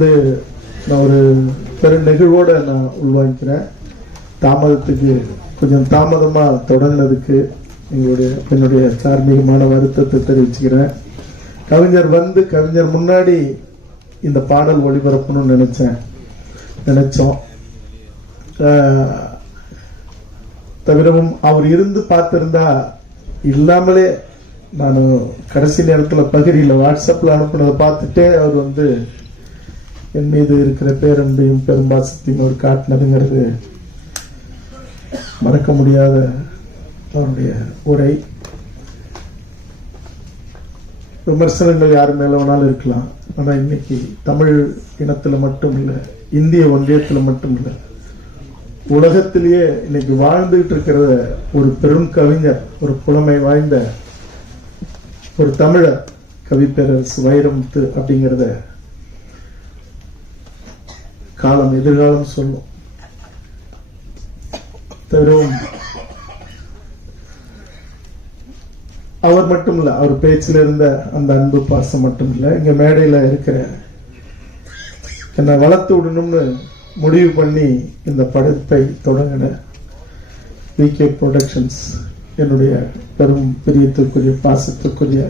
வந்து நான் ஒரு பெரு நெகிழ்வோட நான் உள்வாங்கிக்கிறேன். தாமதத்துக்கு கொஞ்சம் தாமதமா தொடங்கினதுக்கு எங்களுடைய என்னுடைய தார்மீகமான வருத்தத்தை தெரிவிச்சுக்கிறேன். கவிஞர் வந்து கவிஞர் முன்னாடி இந்த பாடல் ஒளிபரப்பணும்னு நினைச்சேன். நினைச்சோம். ஆஹ், தவிரவும் அவர் இருந்து பார்த்திருந்தா இல்லாமலே நான் கடைசி நேரத்தில் பகிரியில் வாட்ஸ்அப்பில் அனுப்புனதை பார்த்துட்டே அவர் வந்து என் மீது இருக்கிற பேரன்பையும் பெரும்பாசத்தையும் அவர் காட்டினதுங்கிறது மறக்க முடியாத அவருடைய உரை. விமர்சனங்கள் யார் மேல வேணாலும் இருக்கலாம். ஆனா இன்னைக்கு தமிழ் இனத்துல மட்டும் இல்ல இந்திய ஒன்றியத்தில் மட்டும் இல்ல உலகத்திலேயே இன்னைக்கு வாழ்ந்துகிட்டு இருக்கிற ஒரு பெரும் கவிஞர் ஒரு புலமை வாய்ந்த ஒரு தமிழர் கவிப்பேரரசு வைரமுத்து அப்படிங்கிறத காலம் எதிர்காலம் சொல்லும். தரும். அவர் மட்டும் இல்ல அவர் பேச்சில் இருந்த அந்த அன்பு பாசம் மட்டும் இல்ல இங்க மேடையில இருக்கிற என்னை வளர்த்து விடணும்னு முடிவு பண்ணி இந்த படத்தை தொடங்கின விகே ப்ரொடக்ஷன்ஸ் என்னுடைய பெரும் பிரியத்துக்குரிய பாசத்திற்குரிய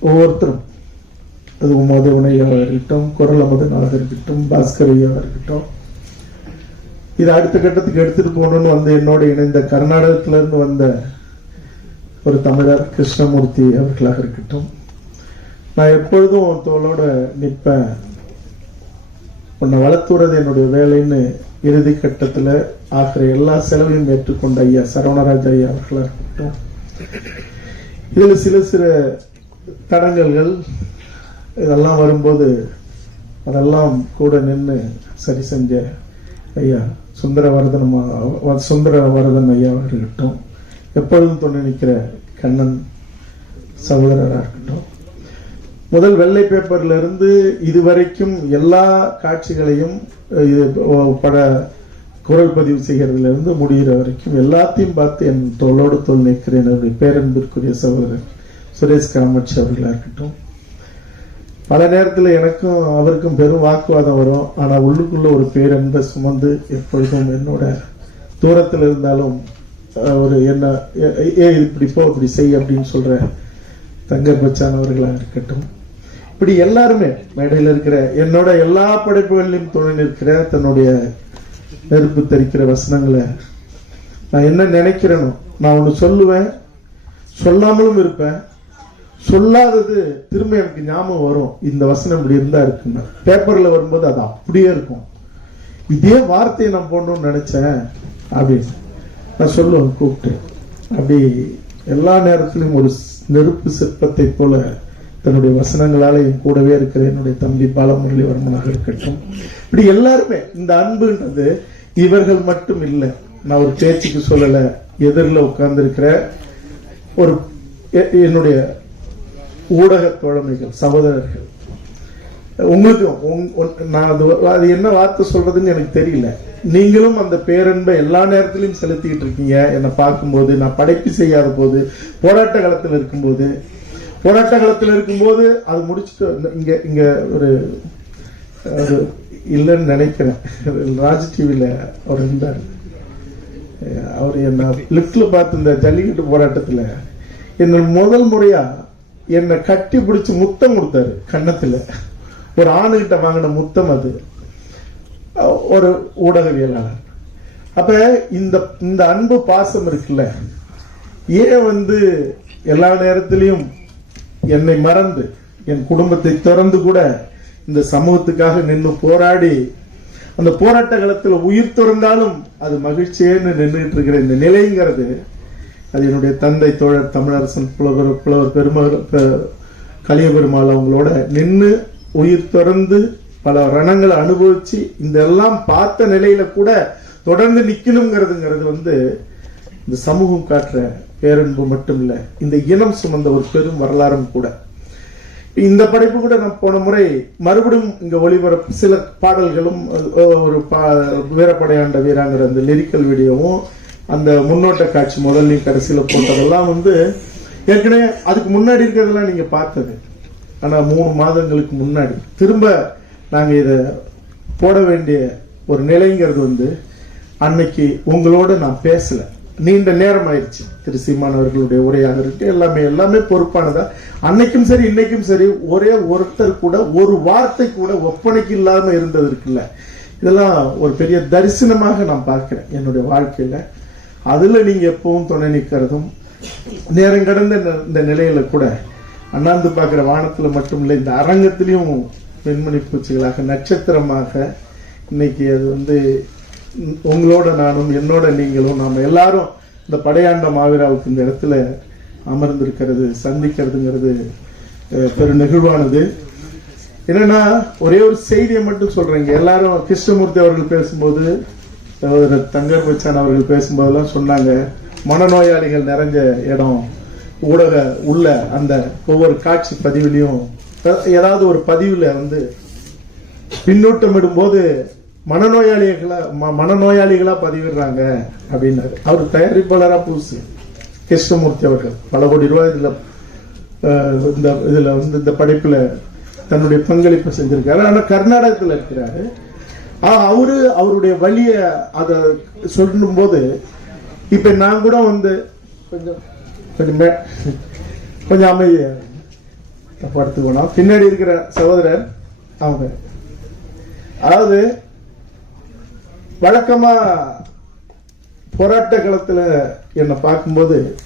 ஒவ்வொருத்தரும். அது உமதவனையாக இருக்கட்டும் குரல் அமதனாக இருக்கட்டும் பாஸ்கர் இருக்கட்டும். இது அடுத்த கட்டத்துக்கு எடுத்துட்டு போகணும்னு வந்து என்னோட இணைந்த கர்நாடகத்துல இருந்து வந்த ஒரு தமிழர் கிருஷ்ணமூர்த்தி அவர்களாக இருக்கட்டும். நான் எப்பொழுதும் தோளோட நிற்பேன். உன்னை வளர்த்துறது என்னுடைய வேலைன்னு இறுதி கட்டத்துல ஆகிற எல்லா செலவையும் ஏற்றுக்கொண்ட ஐயா சரவணராஜ் ஐயா அவர்களாக இருக்கட்டும். இதுல சில சில தடங்கல்கள் இதெல்லாம் வரும்போது அதெல்லாம் கூட நின்று சரி செஞ்ச ஐயா சுந்தரவர்தனமா சுந்தரவர்தன் ஐயாவாக இருக்கட்டும் எப்பொழுதும் துணை நிற்கிற கண்ணன் சகோதரராக இருக்கட்டும். முதல் வெள்ளை பேப்பர்ல இருந்து இதுவரைக்கும் எல்லா காட்சிகளையும் இது, பட குரல் பதிவு செய்கிறதுல இருந்து முடிகிற வரைக்கும் எல்லாத்தையும் பார்த்து என் தோளோடு தோல் நிற்கிறேன். என்னுடைய பேரன்பிற்குரிய சகோதரர் சுரேஷ் காமாட்சி அவர்களாக இருக்கட்டும். பல நேரத்தில் எனக்கும் அவருக்கும் பெரும் வாக்குவாதம் வரும். ஆனால் உள்ளுக்குள்ள ஒரு பேரன்பை சுமந்து எப்பொழுதும் என்னோட தூரத்தில் இருந்தாலும் ஒரு என்ன ஏ- இப்படி போ இப்படி செய் அப்படின்னு சொல்கிற தங்கர் பச்சான் இருக்கட்டும். இப்படி எல்லாருமே மேடையில் இருக்கிற என்னோட எல்லா படைப்புகளிலும் துணை நிற்கிற தன்னுடைய நெருப்பு தெரிக்கிற வசனங்களை நான் என்ன நினைக்கிறேனோ நான் ஒன்று சொல்லுவேன். சொல்லாமலும் இருப்பேன். சொல்லாதது திரும்ப எனக்கு ஞாபகம் வரும். இந்த வசனம் இப்படி இருந்தா இருக்குன்னு. பேப்பர்ல வரும்போது அது அப்படியே இருக்கும். இதே வார்த்தையை நான் போடணும்னு நினைச்சேன். அப்படின்னு. நான் சொல்லுவேன் கூப்பிட்டு. அப்படி எல்லா நேரத்திலும் ஒரு நெருப்பு சிற்பத்தை போல தன்னுடைய வசனங்களால என் கூடவே இருக்கிற என்னுடைய தம்பி பாலமுரளிவர்மனாக இருக்கட்டும். இப்படி எல்லாருமே இந்த அன்புன்றது இவர்கள் மட்டும் இல்லை. நான் ஒரு பேச்சுக்கு சொல்லலை. எதிரில் உட்கார்ந்துருக்கிற ஒரு என்னுடைய ஊடக தோழமைகள் சகோதரர்கள். உங்களுக்கு உன்- நான் அது அது என்ன வார்த்தை சொல்றதுன்னு எனக்கு தெரியல. நீங்களும் அந்த பேரன்பை எல்லா நேரத்திலையும் செலுத்திக்கிட்டு இருக்கீங்க. என்னை பார்க்கும்போது நான் படைப்பு செய்யாத போது போராட்ட காலத்தில் இருக்கும்போது போராட்ட காலத்தில் இருக்கும்போது அது முடிச்சுட்டு இந்த- இங்க இங்க ஒரு இல்லைன்னு நினைக்கிறேன். ராஜ் டிவியில் அவர் இருந்தார். அவர் என்ன லிஃப்டில் பார்த்து இந்த ஜல்லிக்கட்டு போராட்டத்தில். என்னோட முதல் முறையாக என்னை கட்டி பிடிச்சி முத்தம் கொடுத்தாரு கன்னத்துல. ஒரு ஆணுகிட்ட வாங்கின முத்தம் அது. ஒரு ஊடகவியலாளர். அப்ப இந்த இந்த அன்பு பாசம் இருக்குல்ல ஏன் வந்து எல்லா நேரத்திலையும் என்னை மறந்து என் குடும்பத்தை திறந்து கூட இந்த சமூகத்துக்காக நின்று போராடி அந்த போராட்ட காலத்தில் உயிர் துறந்தாலும் அது மகிழ்ச்சியேன்னு நின்றுட்டு இருக்கிற இந்த நிலைங்கிறது அது என்னுடைய தந்தை தோழர் தமிழரசன் புலவர் புலவர் பெருமக கலியபெருமாள் கலிய பெருமாள் அவங்களோட நின்று உயிர் தொடர்ந்து பல ரணங்களை அனுபவிச்சு இந்த எல்லாம் பார்த்த நிலையில கூட தொடர்ந்து நிற்கணுங்கிறதுங்கிறது வந்து இந்த சமூகம் காட்டுற பேரன்பு மட்டும் இல்ல இந்த இனம் சுமந்த ஒரு பெரும் வரலாறும் கூட. இந்த படைப்பு கூட நான் போன முறை மறுபடியும் இங்க ஒளிபரப்பு சில பாடல்களும் ஒரு பா- வீரப்படையாண்ட வீராங்கிற அந்த லிரிக்கல் வீடியோவும் அந்த முன்னோட்ட காட்சி முதல்ல கடைசியில போட்டதெல்லாம் வந்து ஏற்கனவே அதுக்கு முன்னாடி இருக்கிறதெல்லாம் நீங்கள் பார்த்தது. ஆனால் மூணு மாதங்களுக்கு முன்னாடி. திரும்ப நாங்கள் இதை போட வேண்டிய ஒரு நிலைங்கிறது வந்து அன்னைக்கு உங்களோட நான் பேசல. நீண்ட நேரம் ஆயிடுச்சு. திரு சீமான் அவர்களுடைய உரையாக இருக்கு எல்லாமே எல்லாமே பொறுப்பானதா. அன்னைக்கும் சரி இன்னைக்கும் சரி ஒரே ஒருத்தர் கூட ஒரு வார்த்தை கூட ஒப்பனைக்கு இல்லாமல் இருந்தது இருக்குல்ல. இதெல்லாம் ஒரு பெரிய தரிசனமாக நான் பார்க்குறேன் என்னுடைய வாழ்க்கையில். அதில் நீங்கள் எப்பவும் துணை நிற்கிறதும் நேரம் கடந்த இந்த- இந்த கூட அண்ணாந்து பார்க்குற வானத்தில் மட்டும் இல்லை இந்த அரங்கத்திலையும் வெண்மணி பூச்சிகளாக நட்சத்திரமாக இன்னைக்கு அது வந்து உங்களோட நானும் என்னோட நீங்களும் நாம் எல்லாரும் இந்த படையாண்ட மாவீராவுக்கு இந்த இடத்துல அமர்ந்திருக்கிறது சந்திக்கிறதுங்கிறது பெரு நெகிழ்வானது. என்னன்னா ஒரே ஒரு செய்தியை மட்டும் சொல்றேங்க. எல்லாரும் கிருஷ்ணமூர்த்தி அவர்கள் பேசும்போது சகோதரர் தங்கர் பச்சான் அவர்கள் பேசும்போதெல்லாம் சொன்னாங்க மனநோயாளிகள் நிறைஞ்ச இடம் ஊடக உள்ள அந்த ஒவ்வொரு காட்சி பதிவுலையும் ஏதாவது ஒரு பதிவுல வந்து பின்னூட்டம் இடும்போது மனநோயாளிகளா ம- மனநோயாளிகளா பதிவிடுறாங்க அப்படின்னாரு. அவர் தயாரிப்பாளரா புதுசு. கிருஷ்ணமூர்த்தி அவர்கள். பல கோடி ரூபாய் இதுல அஹ், இந்த இதுல வந்து இந்த படைப்புல தன்னுடைய பங்களிப்பு செஞ்சுருக்காரு. ஆனா கர்நாடகத்துல இருக்கிறாரு. அவரு அவருடைய வழிய அத சொல்லும் போது இப்ப நான் கூட வந்து கொஞ்சம் கொஞ்சம் மே- கொஞ்சம் அமைதியா படுத்துக்கணும் பின்னாடி இருக்கிற சகோதரர் அவங்க. அதாவது வழக்கமா போராட்ட களத்துல என்னை பார்க்கும்போது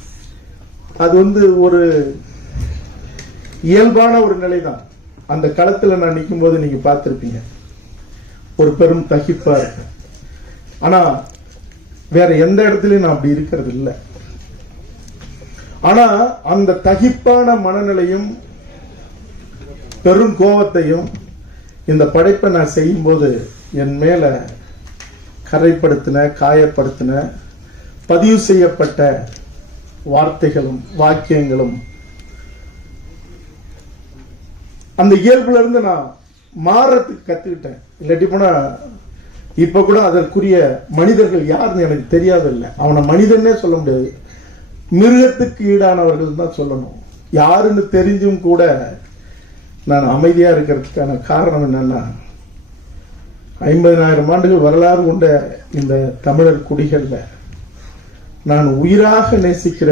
அது வந்து ஒரு இயல்பான ஒரு நிலைதான். அந்த களத்துல நான் நிற்கும் போது நீங்கள் பார்த்துருப்பீங்க. ஒரு பெரும் தகிப்பா இருக்கு. ஆனா வேற எந்த இடத்துலயும் நான் அப்படி இருக்கிறது இல்லை. ஆனா அந்த தகிப்பான மனநிலையும் பெரும் கோபத்தையும் இந்த படைப்பை நான் செய்யும்போது என் மேல கரைப்படுத்தின காயப்படுத்தின பதிவு செய்யப்பட்ட வார்த்தைகளும் வாக்கியங்களும் அந்த இயல்புல இருந்து நான் மாறத்துக்கு கத்துக்கிட்டேன். இல்லாட்டி போனா இப்ப கூட அதற்குரிய மனிதர்கள் யாருன்னு எனக்கு தெரியாதில்லை. அவனை மனிதனே சொல்ல முடியாது. மிருகத்துக்கு ஈடானவர்கள் தான் சொல்லணும். யாருன்னு தெரிஞ்சும் கூட நான் அமைதியா இருக்கிறதுக்கான காரணம் என்னன்னா ஐம்பதினாயிரம் ஆண்டுகள் வரலாறு கொண்ட இந்த தமிழர் குடிகள்ல நான் உயிராக நேசிக்கிற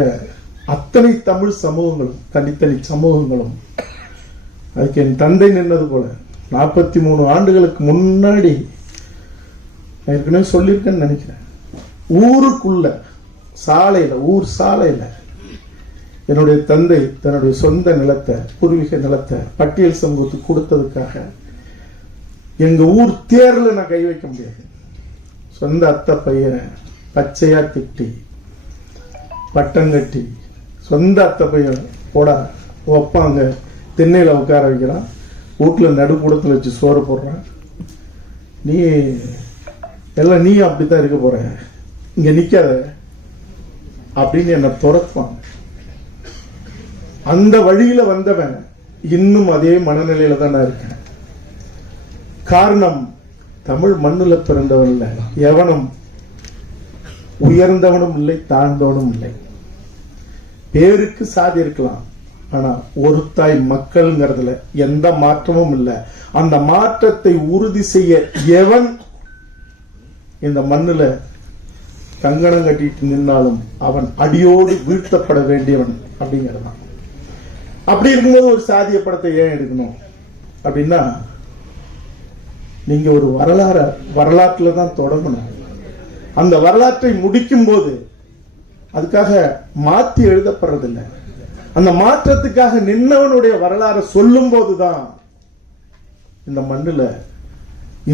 அத்தனை தமிழ் சமூகங்களும் தனித்தனி சமூகங்களும் அதுக்கு என் தந்தை நின்னது போல நாற்பத்தி மூணு ஆண்டுகளுக்கு முன்னாடி நான் ஏற்கனவே சொல்லியிருக்கேன்னு நினைக்கிறேன். ஊருக்குள்ள சாலையில் ஊர் சாலையில் என்னுடைய தந்தை தன்னுடைய சொந்த நிலத்தை பூர்வீக நிலத்தை பட்டியல் சமூகத்துக்கு கொடுத்ததுக்காக எங்கள் ஊர் தேரில் நான் கை வைக்க முடியாது. சொந்த அத்தை பையனை பச்சையாக திட்டி பட்டம் கட்டி சொந்த அத்தை பையன் போடா வைப்பாங்க திண்ணையில் உட்கார வைக்கிறான் வீட்டுல நடுக்கூடத்தில் வச்சு சோறு போடுறான். நீ எல்லாம் நீ அப்படித்தான் இருக்க போற. இங்க நிக்காத. அப்படின்னு என்னை துரத்துவாங்க. அந்த வழியில வந்தவன் இன்னும் அதே மனநிலையில் தான் நான் இருக்கேன். காரணம் தமிழ் மண்ணுல பிறந்தவன் இல்லை. எவனும் உயர்ந்தவனும் இல்லை தாழ்ந்தவனும் இல்லை. பேருக்கு சாதி இருக்கலாம். ஆனா ஒரு தாய் மக்கள்ங்கிறதுல எந்த மாற்றமும் இல்லை. அந்த மாற்றத்தை உறுதி செய்ய எவன் இந்த மண்ணுல கங்கணம் கட்டிட்டு நின்னாலும் அவன் அடியோடு வீழ்த்தப்பட வேண்டியவன் அப்படிங்கிறதான். அப்படி இருக்கும்போது ஒரு சாதிய படத்தை ஏன் எடுக்கணும்? அப்படின்னா நீங்க ஒரு வரலாற வரலாற்றுல தான் தொடங்கணும். அந்த வரலாற்றை முடிக்கும் போது அதுக்காக மாத்தி எழுதப்படுறதில்லை. அந்த மாற்றத்துக்காக நின்னவனுடைய வரலாறை சொல்லும் போதுதான் இந்த மண்ணுல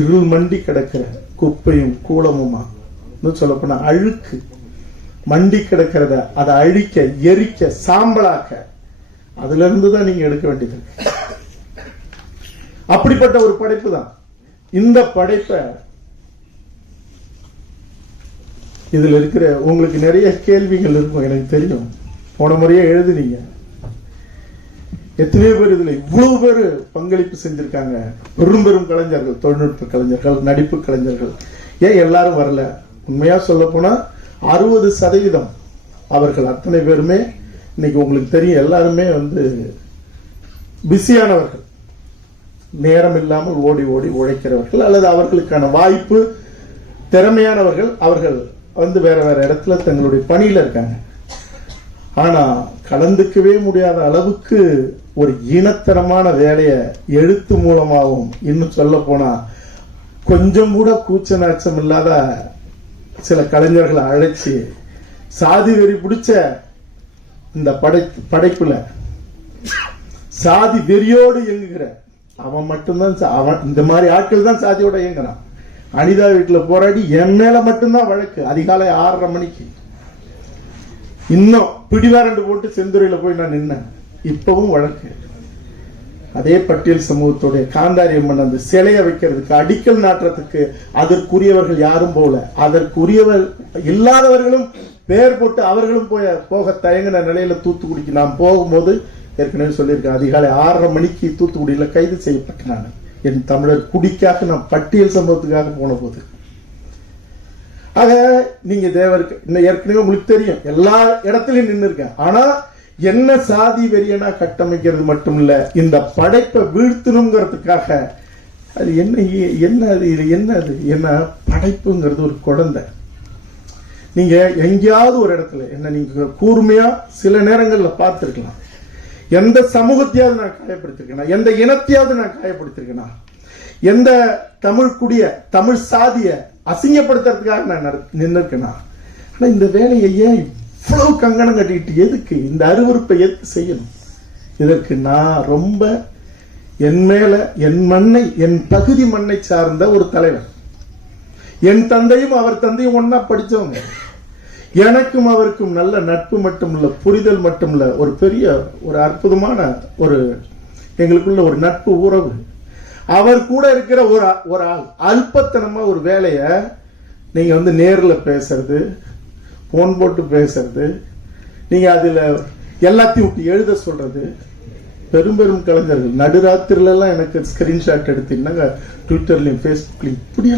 இருள் மண்டி கிடக்கிற குப்பையும் கூலமுமா? இன்னும் சொல்லப்போனா அழுக்கு மண்டி கிடக்கிறத அதை அழிக்க எரிக்க சாம்பலாக்க. அதுல இருந்து தான் நீங்க எடுக்க வேண்டியது அப்படிப்பட்ட ஒரு படைப்பு தான் இந்த படைப்பை இதுல இருக்கிற உங்களுக்கு நிறைய கேள்விகள் இருக்கும் எனக்கு தெரியும். போன முறையே எழுதுனீங்க. எத்தனையோ பேர் இதில் இவ்வளவு பேர் பங்களிப்பு செஞ்சுருக்காங்க. பெரும் பெரும் கலைஞர்கள் தொழில்நுட்ப கலைஞர்கள் நடிப்பு கலைஞர்கள். ஏன் எல்லாரும் வரல? உண்மையாக சொல்ல அறுபது சதவீதம் அவர்கள் அத்தனை பேருமே இன்னைக்கு உங்களுக்கு தெரியும் எல்லாருமே வந்து பிஸியானவர்கள். நேரம் இல்லாமல் ஓடி ஓடி உழைக்கிறவர்கள் அல்லது அவர்களுக்கான வாய்ப்பு திறமையானவர்கள் அவர்கள் வந்து வேற வேற இடத்துல தங்களுடைய பணியில் இருக்காங்க. ஆனால் கலந்துக்கவே முடியாத அளவுக்கு ஒரு இனத்தரமான வேலையை எழுத்து மூலமாகவும் இன்னும் சொல்ல போனா கொஞ்சம் கூட கூச்ச நாச்சம் இல்லாத சில கலைஞர்களை அழைச்சி சாதி வெறி பிடிச்ச இந்த படை படைப்புல சாதி வெறியோடு இயங்குகிற அவன் மட்டும்தான் அவன் இந்த மாதிரி ஆட்கள் தான் சாதியோட இயங்குறான். அனிதா வீட்டுல போராடி என் மேல மட்டும்தான் வழக்கு அதிகாலை ஆறரை மணிக்கு. இன்னும் பிடிவாரண்டு போட்டு செந்துறையில போய் நான் நின்னேன். இப்பவும் வழக்கு. அதே பட்டியல் சமூகத்துடைய காந்தாரி அம்மன் அந்த சிலையை வைக்கிறதுக்கு அடிக்கல் நாட்டுறதுக்கு அதற்குரியவர்கள் யாரும் போல. அதற்குரியவர் இல்லாதவர்களும் பெயர் போட்டு அவர்களும் போய் போக தயங்கின நிலையில தூத்துக்குடிக்கு நான் போகும்போது ஏற்கனவே சொல்லியிருக்கேன் அதிகாலை ஆறரை மணிக்கு தூத்துக்குடியில கைது செய்யப்பட்ட நான் என் தமிழர் குடிக்காக நான் பட்டியல் சமூகத்துக்காக போன போது ஆக நீங்க தேவருக்கு இன்னும் ஏற்கனவே உங்களுக்கு தெரியும் எல்லா இடத்துலையும் நின்று இருக்கேன் ஆனா என்ன சாதி வெறியனா கட்டமைக்கிறது மட்டும் இல்ல இந்த படைப்பை வீழ்த்தணுங்கிறதுக்காக அது என்ன என்ன அது இது என்ன அது? என்ன படைப்புங்கிறது ஒரு குழந்தை. நீங்க எங்கேயாவது ஒரு இடத்துல என்ன நீங்க கூர்மையா சில நேரங்களில் பார்த்திருக்கலாம். எந்த சமூகத்தையாவது நான் காயப்படுத்திருக்கேனா? எந்த இனத்தையாவது நான் காயப்படுத்திருக்கேனா? எந்த தமிழ் குடிய தமிழ் சாதிய அசிங்கப்படுத்துறதுக்காக நான் நின்று இருக்கேனா ஆனா இந்த வேலையை ஏன் இவ்வளவு கங்கணம் கட்டிட்டு எதுக்கு இந்த அருவருப்பை எதுக்கு செய்யணும்? இதற்கு நான் ரொம்ப என் மேல என் மண்ணை என் பகுதி மண்ணை சார்ந்த ஒரு தலைவர் என் தந்தையும் அவர் தந்தையும் ஒன்னா படிச்சவங்க. எனக்கும் அவருக்கும் நல்ல நட்பு மட்டுமில்ல புரிதல் மட்டுமில்ல ஒரு பெரிய ஒரு அற்புதமான ஒரு எங்களுக்குள்ள ஒரு நட்பு உறவு. அவர் கூட இருக்கிற ஒரு ஒரு ஆள். அல்பத்தனமா ஒரு வேலையை நீங்க வந்து நேர்ல பேசுறது ஃபோன் போட்டு பேசுறது நீங்க அதுல எல்லாத்தையும் விட்டு எழுத சொல்றது பெரும் பெரும் கலைஞர்கள். நடுராத்திரிலெல்லாம் எனக்கு ஸ்கிரீன்ஷாட் எடுத்தீங்கன்னா ட்விட்டர்லையும் ஃபேஸ்புக்லையும் இப்படி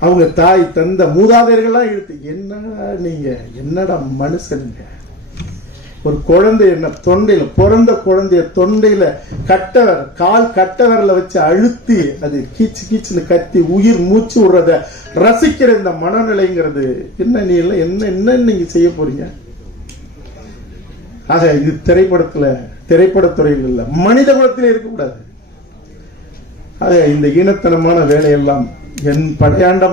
அவங்க தாய் தந்த மூதாதையர்கள்லாம் எழுத்து என்னடா நீங்க? என்னடா மனுஷனுங்க? ஒரு குழந்தை என்ன தொண்டையில் பிறந்த குழந்தைய தொண்டையில கட்டவர் கால் கட்டவரில் வச்சு அழுத்தி அது கீச்சு கீச்சுன்னு கத்தி உயிர் மூச்சு விடுறத ரசிக்கிற இந்த மனநிலைங்கிறது. என்ன நீ இல்லை என்ன என்ன நீங்க செய்ய போறீங்க? ஆக இது திரைப்படத்துல திரைப்படத்துறையில் இல்லை மனித குலத்திலே இருக்கக்கூடாது. ஆக இந்த ஈனத்தனமான வேலையெல்லாம் என் படையாண்ட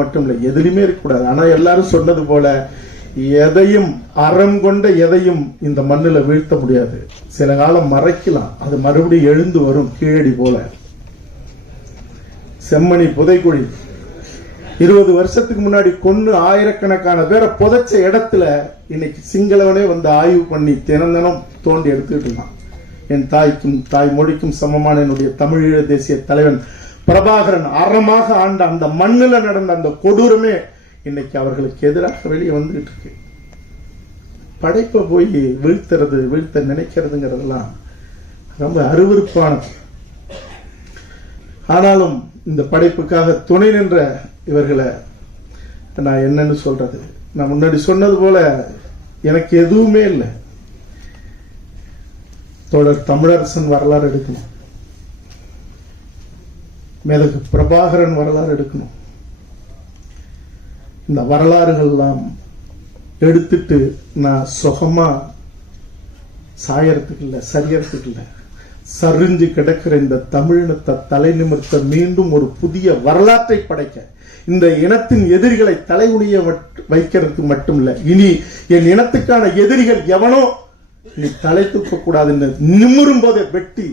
மட்டும் இல்லை எதுலையுமே இருக்கக்கூடாது. ஆனா எல்லாரும் சொன்னது போல எதையும் அறம் கொண்ட எதையும் இந்த மண்ணுல வீழ்த்த முடியாது. சில காலம் மறைக்கலாம். அது மறுபடியும் எழுந்து வரும் கீழடி போல. செம்மணி புதைக்குழி இருபது வருஷத்துக்கு முன்னாடி கொன்னு ஆயிரக்கணக்கான பேரை புதைச்ச இடத்துல இன்னைக்கு சிங்களவனே வந்து ஆய்வு பண்ணி தினம் தினம் தோண்டி எடுத்துக்கிட்டு இருந்தான் என் தாய்க்கும் தாய் மொழிக்கும் சமமான என்னுடைய தமிழீழ தேசிய தலைவன் பிரபாகரன் அறமாக ஆண்ட அந்த மண்ணுல நடந்த அந்த கொடூரமே இன்னைக்கு அவர்களுக்கு எதிராக வெளியே வந்துகிட்டு இருக்கு. படைப்பை போய் வீழ்த்துறது வீழ்த்த நினைக்கிறதுங்கிறதெல்லாம் ரொம்ப அருவறுப்பானது ஆனாலும் இந்த படைப்புக்காக துணை நின்ற இவர்களை நான் என்னன்னு சொல்றது? நான் முன்னாடி சொன்னது போல எனக்கு எதுவுமே இல்லை. தொடர் தமிழரசன் வரலாறு எடுக்கணும். மேலகு பிரபாகரன் வரலாறு எடுக்கணும். இந்த வரலாறுகள்லாம் எடுத்துட்டு நான் சுகமா சாயறதுக்கு இல்லை சரியறதுக்கு இல்லை. சரிஞ்சு கிடக்கிற இந்த தமிழினத்தை தலை நிமிர்த்த மீண்டும் ஒரு புதிய வரலாற்றை படைக்க. இந்த இனத்தின் எதிரிகளை தலைகுனிய வைக்கிறதுக்கு மட்டும் இல்லை. இனி என் இனத்துக்கான எதிரிகள் எவனோ நீ தலை தூக்க கூடாதுன்னு நிமிரும் போதே வெட்டி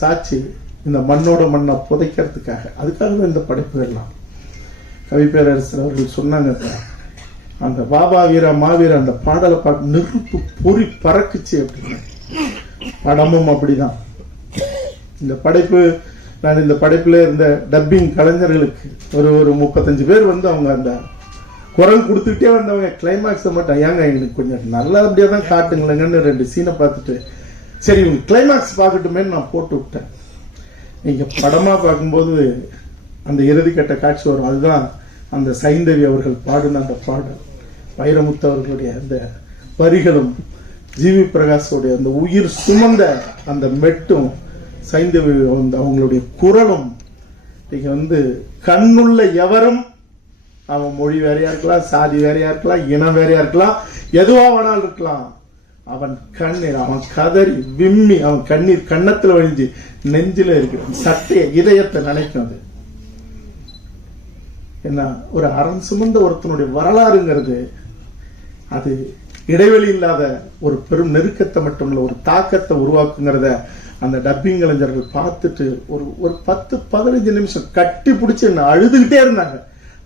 சாட்சி இந்த மண்ணோட மண்ணை புதைக்கிறதுக்காக. அதுக்காக தான் இந்த படைப்பு கவிப்பேரரசர் கவி பேரரசர் அவர்கள் சொன்னாங்க அந்த பாபா வீரா மாவீரா அந்த பாடலை பார்க்க நெருப்பு பொறி பறக்குச்சு அப்படின்னு. படமும் அப்படிதான். இந்த படைப்பு நான் இந்த படைப்புல இருந்த டப்பிங் கலைஞர்களுக்கு ஒரு ஒரு முப்பத்தஞ்சு பேர் வந்து அவங்க அந்த குரல் கொடுத்துட்டே வந்தவங்க கிளைமாக்ஸை மட்டும். ஏங்க எங்களுக்கு கொஞ்சம் நல்லபடியா தான் காட்டுங்களேங்கன்னு ரெண்டு சீனை பார்த்துட்டு சரி இவங்க கிளைமாக்ஸ் பார்க்கட்டுமேன்னு நான் போட்டு விட்டேன். நீங்க படமா பார்க்கும்போது அந்த இறுதிக்கட்ட காட்சி வரும். அதுதான் அந்த சைந்தவி அவர்கள் பாடின அந்த பாடல். வைரமுத்து அவர்களுடைய அந்த வரிகளும் ஜிவி பிரகாஷோடைய அந்த உயிர் சுமந்த அந்த மெட்டும் சைந்தவி வந்து அவங்களுடைய குரலும் இங்கே வந்து கண்ணுள்ள எவரும் அவன் மொழி வேறையா இருக்கலாம் சாதி வேறையா இருக்கலாம் இனம் வேறையா இருக்கலாம் எதுவா வேணாலும் இருக்கலாம். அவன் கண்ணீர் அவன் கதறி விம்மி அவன் கண்ணீர் கன்னத்தில் வழிஞ்சு நெஞ்சில் இருக்கிற சட்டைய இதயத்தை நினைக்கும் அது. என்ன ஒரு அறம் சுமந்த ஒருத்தனுடைய வரலாறுங்கிறது அது இடைவெளி இல்லாத ஒரு பெரும் நெருக்கத்தை மட்டும் இல்லை ஒரு தாக்கத்தை உருவாக்குங்கிறத அந்த டப்பிங் கலைஞர்கள் பார்த்துட்டு ஒரு ஒரு பத்து பதினஞ்சு நிமிஷம் கட்டி பிடிச்சி என்ன அழுதுகிட்டே இருந்தாங்க.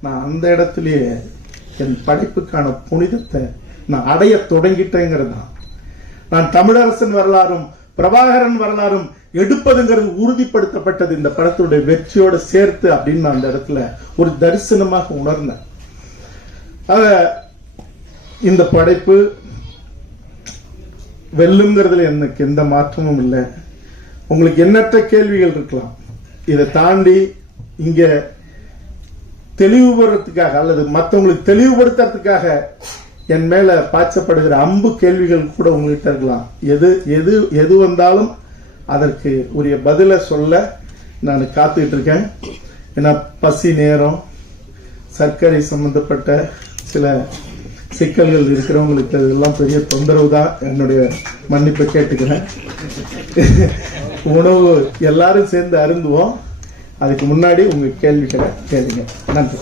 நான் அந்த இடத்துலயே என் படைப்புக்கான புனிதத்தை நான் அடைய தொடங்கிட்டேங்கிறது தான். நான் தமிழரசன் வரலாறும் பிரபாகரன் வரலாறும் எடுப்பதுங்கிறது உறுதிப்படுத்தப்பட்டது. இந்த படத்துடைய வெற்றியோட சேர்த்து அப்படின்னு நான் அந்த இடத்துல ஒரு தரிசனமாக உணர்ந்தேன். இந்த படைப்பு வெல்லுங்கிறதுல எனக்கு எந்த மாற்றமும் இல்லை. உங்களுக்கு எண்ணற்ற கேள்விகள் இருக்கலாம். இதை தாண்டி இங்க தெளிவுபடுறதுக்காக அல்லது மற்றவங்களுக்கு தெளிவுபடுத்துறதுக்காக என் மேல பாய்ச்சப்படுகிற அம்பு கேள்விகள் கூட உங்ககிட்ட இருக்கலாம். எது எது எது வந்தாலும் அதற்கு உரிய பதிலை சொல்ல நான் காத்துக்கிட்டு இருக்கேன். ஏன்னா பசி நேரம் சர்க்கரை சம்பந்தப்பட்ட சில சிக்கல்கள் இருக்கிறவங்களுக்கு அதெல்லாம் பெரிய தொந்தரவு தான் என்னுடைய மன்னிப்பை கேட்டுக்கிறேன். உணவு எல்லாரும் சேர்ந்து அருந்துவோம். அதுக்கு முன்னாடி உங்கள் கேள்விகளை கேளுங்க. நன்றி.